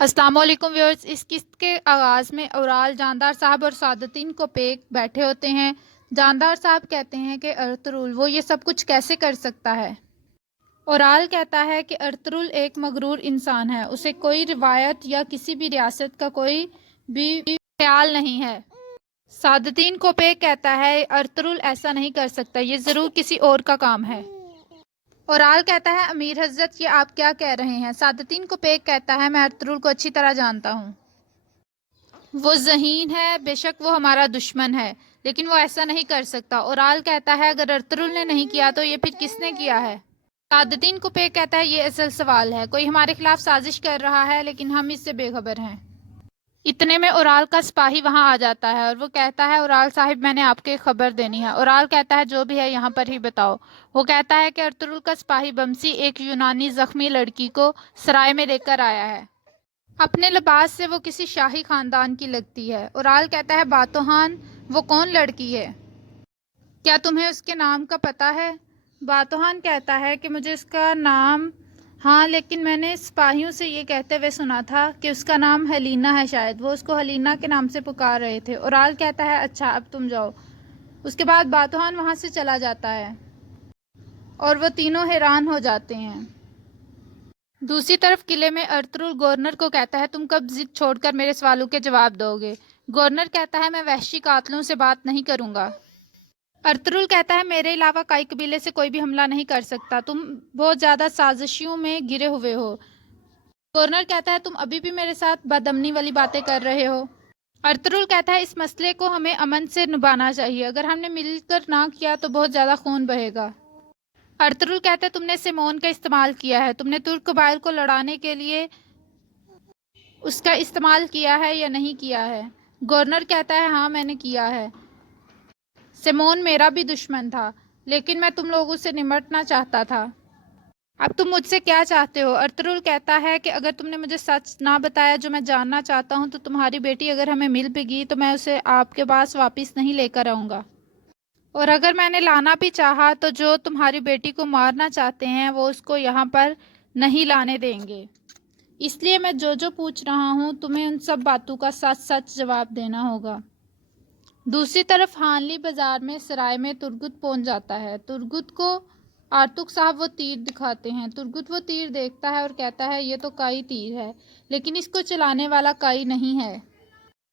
السلام علیکم ویورز، اس قسط کے آغاز میں اورال جاندار صاحب اور سعادتین کو پیک بیٹھے ہوتے ہیں۔ جاندار صاحب کہتے ہیں کہ ارطغرل وہ یہ سب کچھ کیسے کر سکتا ہے؟ اورال کہتا ہے کہ ارطغرل ایک مغرور انسان ہے، اسے کوئی روایت یا کسی بھی ریاست کا کوئی بھی خیال نہیں ہے۔ سعادتین کو پیک کہتا ہے ارطغرل ایسا نہیں کر سکتا، یہ ضرور کسی اور کا کام ہے۔ اورال کہتا ہے امیر حضرت یہ آپ کیا کہہ رہے ہیں؟ سعادتین کو پیک کہتا ہے میں ارطغرل کو اچھی طرح جانتا ہوں، وہ ذہین ہے، بے شک وہ ہمارا دشمن ہے، لیکن وہ ایسا نہیں کر سکتا۔ اورال کہتا ہے اگر ارطغرل نے نہیں کیا تو یہ پھر کس نے کیا ہے؟ سعادتین کو پیک کہتا ہے یہ اصل سوال ہے، کوئی ہمارے خلاف سازش کر رہا ہے لیکن ہم اس سے بے خبر ہیں۔ اتنے میں اورال کا سپاہی وہاں آ جاتا ہے اور وہ کہتا ہے اورال صاحب میں نے آپ کو ایک خبر دینی ہے۔ اورال کہتا ہے جو بھی ہے یہاں پر ہی بتاؤ۔ وہ کہتا ہے کہ ارطغرل کا سپاہی بمسی ایک یونانی زخمی لڑکی کو سرائے میں لے کر آیا ہے، اپنے لباس سے وہ کسی شاہی خاندان کی لگتی ہے۔ اورال کہتا ہے باتوہان وہ کون لڑکی ہے؟ کیا تمہیں اس کے نام کا پتہ ہے؟ باتوہان کہتا ہے کہ مجھے اس کا نام ہاں، لیکن میں نے سپاہیوں سے یہ کہتے ہوئے سنا تھا کہ اس کا نام ہلینا ہے، شاید وہ اس کو ہلینا کے نام سے پکار رہے تھے۔ اورال کہتا ہے اچھا اب تم جاؤ۔ اس کے بعد باتوہان وہاں سے چلا جاتا ہے اور وہ تینوں حیران ہو جاتے ہیں۔ دوسری طرف قلعے میں ارطغرل گورنر کو کہتا ہے تم کب ضد چھوڑ کر میرے سوالوں کے جواب دو گے؟ گورنر کہتا ہے میں وحشی قاتلوں سے بات نہیں کروں گا۔ ارطغرل کہتا ہے میرے علاوہ کائی قبیلے سے کوئی بھی حملہ نہیں کر سکتا، تم بہت زیادہ سازشیوں میں گرے ہوئے ہو۔ گورنر کہتا ہے تم ابھی بھی میرے ساتھ بدامنی والی باتیں کر رہے ہو۔ ارطغرل کہتا ہے اس مسئلے کو ہمیں امن سے نبھانا چاہیے، اگر ہم نے مل کر نہ کیا تو بہت زیادہ خون بہے گا۔ ارطغرل کہتا ہے تم نے سیمون کا استعمال کیا ہے، تم نے ترک قبائل کو لڑانے کے لیے اس کا استعمال کیا ہے یا نہیں کیا ہے؟ گورنر کہتا ہے ہاں میں نے کیا ہے، سیمون میرا بھی دشمن تھا لیکن میں تم لوگوں سے نمٹنا چاہتا تھا۔ اب تم مجھ سے کیا چاہتے ہو؟ ارطغرل کہتا ہے کہ اگر تم نے مجھے سچ نہ بتایا جو میں جاننا چاہتا ہوں تو تمہاری بیٹی اگر ہمیں مل بھی گئی تو میں اسے آپ کے پاس واپس نہیں لے کر آؤں گا، اور اگر میں نے لانا بھی چاہا تو جو تمہاری بیٹی کو مارنا چاہتے ہیں وہ اس کو یہاں پر نہیں لانے دیں گے، اس لیے میں جو پوچھ رہا ہوں تمہیں ان سب باتوں کا سچ سچ جواب دینا ہوگا۔ دوسری طرف ہانلی بازار میں سرائے میں ترگت پہنچ جاتا ہے۔ ترگت کو آرتک صاحب وہ تیر دکھاتے ہیں۔ ترگت وہ تیر دیکھتا ہے اور کہتا ہے یہ تو کائی تیر ہے لیکن اس کو چلانے والا کائی نہیں ہے۔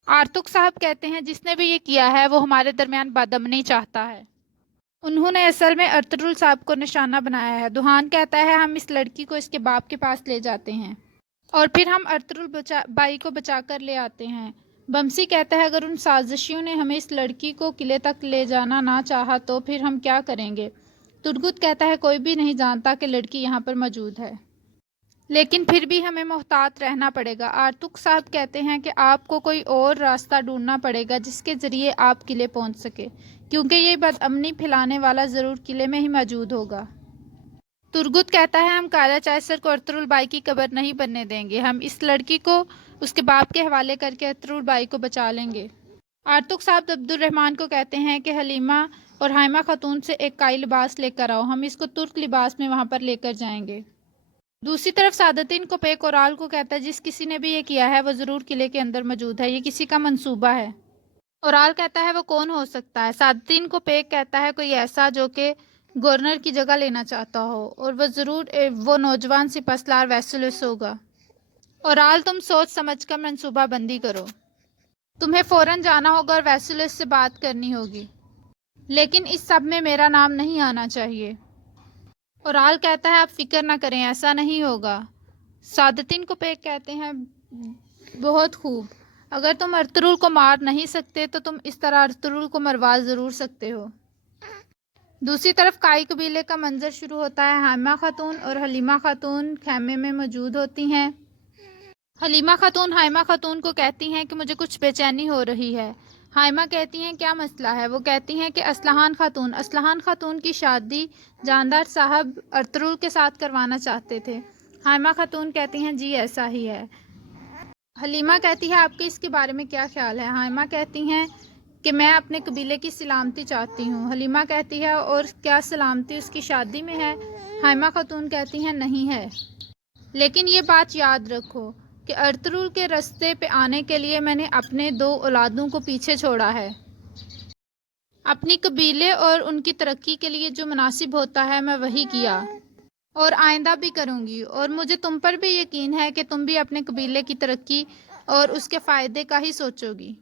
آرتک صاحب کہتے ہیں جس نے بھی یہ کیا ہے وہ ہمارے درمیان بدامنی چاہتا ہے، انہوں نے اصل میں ارطغرل صاحب کو نشانہ بنایا ہے۔ دوہان کہتا ہے ہم اس لڑکی کو اس کے باپ کے پاس لے جاتے ہیں اور پھر ہم ارطغرل بائی کو بچا کر لے آتے ہیں۔ بمسی کہتا ہے اگر ان سازشیوں نے ہمیں اس لڑکی کو قلعے تک لے جانا نہ چاہا تو پھر ہم کیا کریں گے؟ ترگت کہتا ہے کوئی بھی نہیں جانتا کہ لڑکی یہاں پر موجود ہے، لیکن پھر بھی ہمیں محتاط رہنا پڑے گا۔ آرتک صاحب کہتے ہیں کہ آپ کو کوئی اور راستہ ڈھونڈنا پڑے گا جس کے ذریعے آپ قلعے پہنچ سکے، کیونکہ یہ بدامنی پھیلانے والا ضرور قلعے میں ہی موجود ہوگا۔ ترگت کہتا ہے ہم کالا چائسر کو ارطغرل بائی کی قبر نہیں بننے دیں گے، ہم اس لڑکی کو اس کے باپ کے حوالے کر کے ارطغرل بائی کو بچا لیں گے۔ آرتک صاحب عبد الرحمن کو کہتے ہیں کہ حلیمہ اور ہائمہ خاتون سے ایک کائی لباس لے کر آؤ، ہم اس کو ترک لباس میں وہاں پر لے کر جائیں گے۔ دوسری طرف سعادتین کو پیک اورال کو کہتا ہے جس کسی نے بھی یہ کیا ہے وہ ضرور قلعے کے اندر موجود ہے، یہ کسی کا منصوبہ ہے۔ اورال کہتا ہے وہ کون ہو سکتا ہے؟ سعادتین کو پیک کہتا ہے کوئی ایسا جو کہ گورنر کی جگہ لینا چاہتا ہو، اور وہ ضرور وہ نوجوان سپہ سالار ویسولیس ہوگا۔ اورال تم سوچ سمجھ کر منصوبہ بندی کرو، تمہیں فوراً جانا ہوگا اور ویسولیس سے بات کرنی ہوگی، لیکن اس سب میں میرا نام نہیں آنا چاہیے۔ اورال کہتا ہے آپ فکر نہ کریں ایسا نہیں ہوگا۔ سعادتین کو پیک کہتے ہیں بہت خوب، اگر تم ارطغرل کو مار نہیں سکتے تو تم اس طرح ارطغرل کو مروا ضرور سکتے ہو۔ دوسری طرف کائی قبیلے کا منظر شروع ہوتا ہے۔ ہائمہ خاتون اور حلیمہ خاتون خیمے میں موجود ہوتی ہیں۔ حلیمہ خاتون ہائمہ خاتون کو کہتی ہیں کہ مجھے کچھ بے چینی ہو رہی ہے۔ ہائمہ کہتی ہیں کیا مسئلہ ہے؟ وہ کہتی ہیں کہ اسلحان خاتون کی شادی جاندار صاحب ارطغرل کے ساتھ کروانا چاہتے تھے۔ ہائمہ خاتون کہتی ہیں جی ایسا ہی ہے۔ حلیمہ کہتی ہے آپ کے اس کے بارے میں کیا خیال ہے؟ ہائمہ کہتی ہیں کہ میں اپنے قبیلے کی سلامتی چاہتی ہوں۔ حلیمہ کہتی ہے اور کیا سلامتی اس کی شادی میں ہے؟ ہائمہ خاتون کہتی ہیں نہیں ہے، لیکن یہ بات یاد رکھو کہ ارطغرل کے راستے پہ آنے کے لیے میں نے اپنے 2 اولادوں کو پیچھے چھوڑا ہے۔ اپنی قبیلے اور ان کی ترقی کے لیے جو مناسب ہوتا ہے میں وہی کیا اور آئندہ بھی کروں گی، اور مجھے تم پر بھی یقین ہے کہ تم بھی اپنے قبیلے کی ترقی اور اس کے فائدے کا ہی سوچو گی۔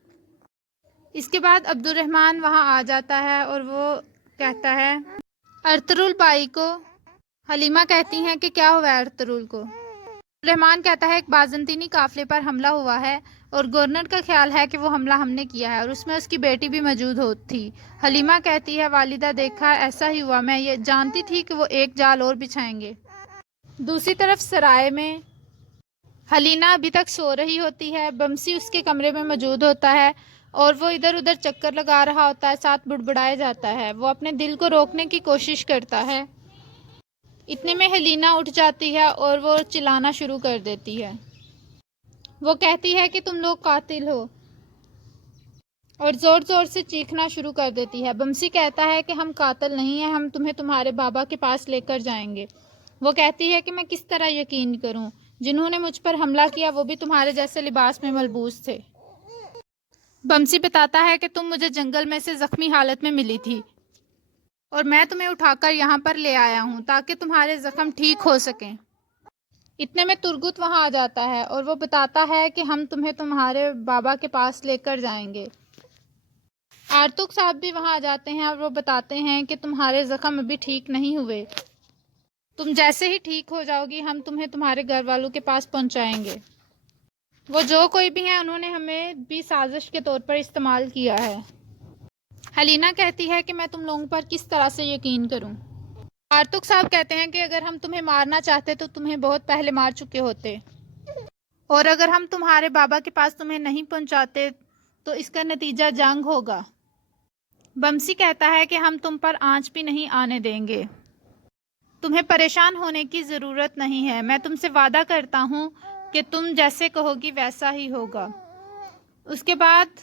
اس کے بعد عبد الرحمن وہاں آ جاتا ہے اور وہ کہتا ہے ارطغرل بھائی کو۔ حلیمہ کہتی ہیں کہ کیا ہوا ہے ارطغرل کو؟ عبد الرحمن کہتا ہے ایک بازنطینی قافلے پر حملہ ہوا ہے اور گورنر کا خیال ہے کہ وہ حملہ ہم نے کیا ہے، اور اس میں اس کی بیٹی بھی موجود تھی۔ حلیمہ کہتی ہے والدہ دیکھا ایسا ہی ہوا، میں یہ جانتی تھی کہ وہ ایک جال اور بچھائیں گے۔ دوسری طرف سرائے میں حلیمہ ابھی تک سو رہی ہوتی ہے، بمسی اس کے کمرے میں موجود ہوتا ہے اور وہ ادھر ادھر چکر لگا رہا ہوتا ہے، ساتھ بڑبڑائے جاتا ہے۔ وہ اپنے دل کو روکنے کی کوشش کرتا ہے، اتنے میں حلیمہ اٹھ جاتی ہے اور وہ چلانا شروع کر دیتی ہے۔ وہ کہتی ہے کہ تم لوگ قاتل ہو اور زور زور سے چیخنا شروع کر دیتی ہے۔ بمسی کہتا ہے کہ ہم قاتل نہیں ہیں، ہم تمہیں تمہارے بابا کے پاس لے کر جائیں گے۔ وہ کہتی ہے کہ میں کس طرح یقین کروں، جنہوں نے مجھ پر حملہ کیا وہ بھی تمہارے جیسے لباس میں ملبوس تھے۔ بمسی بتاتا ہے کہ تم مجھے جنگل میں سے زخمی حالت میں ملی تھی اور میں تمہیں اٹھا کر یہاں پر لے آیا ہوں تاکہ تمہارے زخم ٹھیک ہو سکیں۔ اتنے میں ترگت وہاں آ جاتا ہے اور وہ بتاتا ہے کہ ہم تمہیں تمہارے بابا کے پاس لے کر جائیں گے۔ آرتک صاحب بھی وہاں آ جاتے ہیں اور وہ بتاتے ہیں کہ تمہارے زخم ابھی ٹھیک نہیں ہوئے، تم جیسے ہی ٹھیک ہو جاؤ گی ہم تمہیں تمہارے گھر والوں کے پاس پہنچائیں گے۔ وہ جو کوئی بھی ہیں انہوں نے ہمیں بھی سازش کے طور پر استعمال کیا ہے۔ حلیمہ کہتی ہے کہ میں تم لوگوں پر کس طرح سے یقین کروں؟ آرتک صاحب کہتے ہیں کہ اگر ہم تمہیں مارنا چاہتے تو تمہیں بہت پہلے مار چکے ہوتے، اور اگر ہم تمہارے بابا کے پاس تمہیں نہیں پہنچاتے تو اس کا نتیجہ جنگ ہوگا۔ بمسی کہتا ہے کہ ہم تم پر آنچ بھی نہیں آنے دیں گے، تمہیں پریشان ہونے کی ضرورت نہیں ہے، میں تم سے وعدہ کرتا ہوں کہ تم جیسے کہو گی ویسا ہی ہوگا۔ اس کے بعد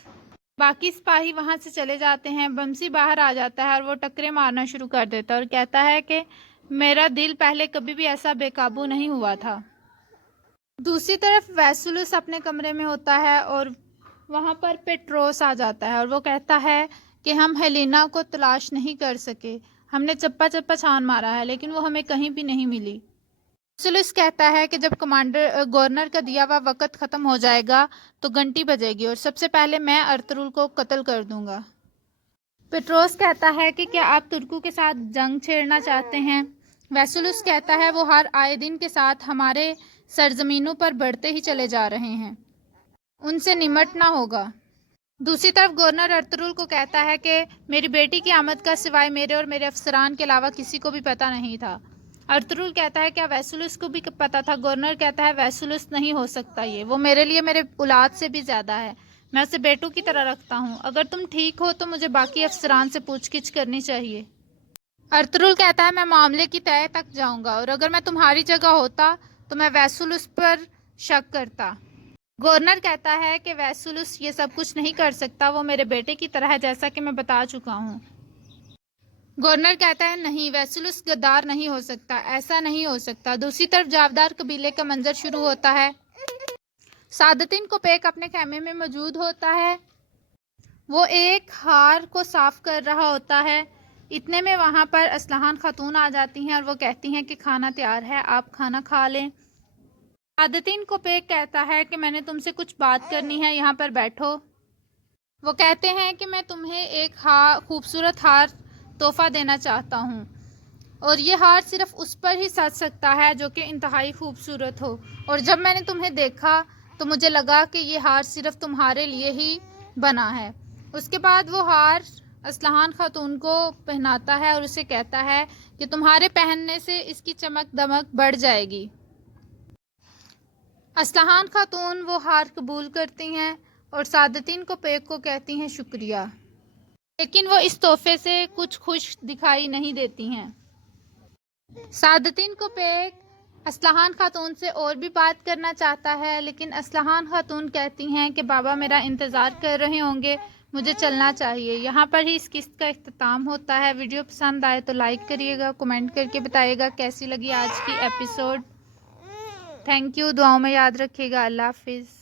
باقی سپاہی وہاں سے چلے جاتے ہیں۔ بمسی باہر آ جاتا ہے اور وہ ٹکرے مارنا شروع کر دیتا ہے اور کہتا ہے کہ میرا دل پہلے کبھی بھی ایسا بے قابو نہیں ہوا تھا۔ دوسری طرف ویسولس اپنے کمرے میں ہوتا ہے اور وہاں پر پیٹروس آ جاتا ہے اور وہ کہتا ہے کہ ہم ہیلینا کو تلاش نہیں کر سکے، ہم نے چپا چپا چھان مارا ہے لیکن وہ ہمیں کہیں بھی نہیں ملی۔ ویسولس کہتا ہے کہ جب گورنر کا دیا ہوا وقت ختم ہو جائے گا تو گھنٹی بجے گی اور سب سے پہلے میں ارطغرل کو قتل کر دوں گا۔ پیٹروس کہتا ہے کہ کیا آپ ترکوں کے ساتھ جنگ چھیڑنا چاہتے ہیں؟ ویسولس کہتا ہے وہ ہر آئے دن کے ساتھ ہمارے سرزمینوں پر بڑھتے ہی چلے جا رہے ہیں، ان سے نمٹنا ہوگا۔ دوسری طرف گورنر ارطغرل کو کہتا ہے کہ میری بیٹی کی آمد کا سوائے میرے اور میرے افسران کے علاوہ کسی کو بھی پتہ نہیں تھا۔ ارطغرل کہتا ہے کیا ویسولس کو بھی پتہ تھا؟ گورنر کہتا ہے ویسولس نہیں ہو سکتا، وہ میرے لیے میرے اولاد سے بھی زیادہ ہے، میں اسے بیٹوں کی طرح رکھتا ہوں، اگر تم ٹھیک ہو تو مجھے باقی افسران سے پوچھ گچھ کرنی چاہیے۔ ارطغرل کہتا ہے میں معاملے کی تہہ تک جاؤں گا اور اگر میں تمہاری جگہ ہوتا تو میں ویسولس پر شک کرتا۔ گورنر کہتا ہے کہ ویسولس یہ سب کچھ نہیں کر سکتا، وہ میرے بیٹے کی طرح ہے جیسا کہ میں بتا چکا ہوں۔ گورنر کہتا ہے نہیں، ویسولس غدار نہیں ہو سکتا، ایسا نہیں ہو سکتا۔ دوسری طرف جاودار قبیلے کا منظر شروع ہوتا ہے۔ سعادتین کوپیک اپنے خیمے میں موجود ہوتا ہے، وہ ایک ہار کو صاف کر رہا ہوتا ہے، اتنے میں وہاں پر اسلحان خاتون آ جاتی ہیں اور وہ کہتی ہیں کہ کھانا تیار ہے، آپ کھانا کھا لیں۔ سعادتین کوپیک کہتا ہے کہ میں نے تم سے کچھ بات کرنی ہے، یہاں پر بیٹھو۔ وہ کہتے ہیں کہ میں تمہیں ایک خوبصورت ہار تحفہ دینا چاہتا ہوں اور یہ ہار صرف اس پر ہی سج سکتا ہے جو کہ انتہائی خوبصورت ہو، اور جب میں نے تمہیں دیکھا تو مجھے لگا کہ یہ ہار صرف تمہارے لیے ہی بنا ہے۔ اس کے بعد وہ ہار اسلحان خاتون کو پہناتا ہے اور اسے کہتا ہے کہ تمہارے پہننے سے اس کی چمک دمک بڑھ جائے گی۔ اسلحان خاتون وہ ہار قبول کرتی ہیں اور سعادتین کوپیک کو کہتی ہیں شکریہ، لیکن وہ اس تحفے سے کچھ خوش دکھائی نہیں دیتی ہیں۔ سعادتین کوپیک اسلحان خاتون سے اور بھی بات کرنا چاہتا ہے لیکن اسلحان خاتون کہتی ہیں کہ بابا میرا انتظار کر رہے ہوں گے، مجھے چلنا چاہیے۔ یہاں پر ہی اس قسط کا اختتام ہوتا ہے۔ ویڈیو پسند آئے تو لائک کریے گا، کمنٹ کر کے بتائیے گا کیسی لگی آج کی ایپیسوڈ۔ تھینک یو، دعاؤں میں یاد رکھیے گا، اللہ حافظ۔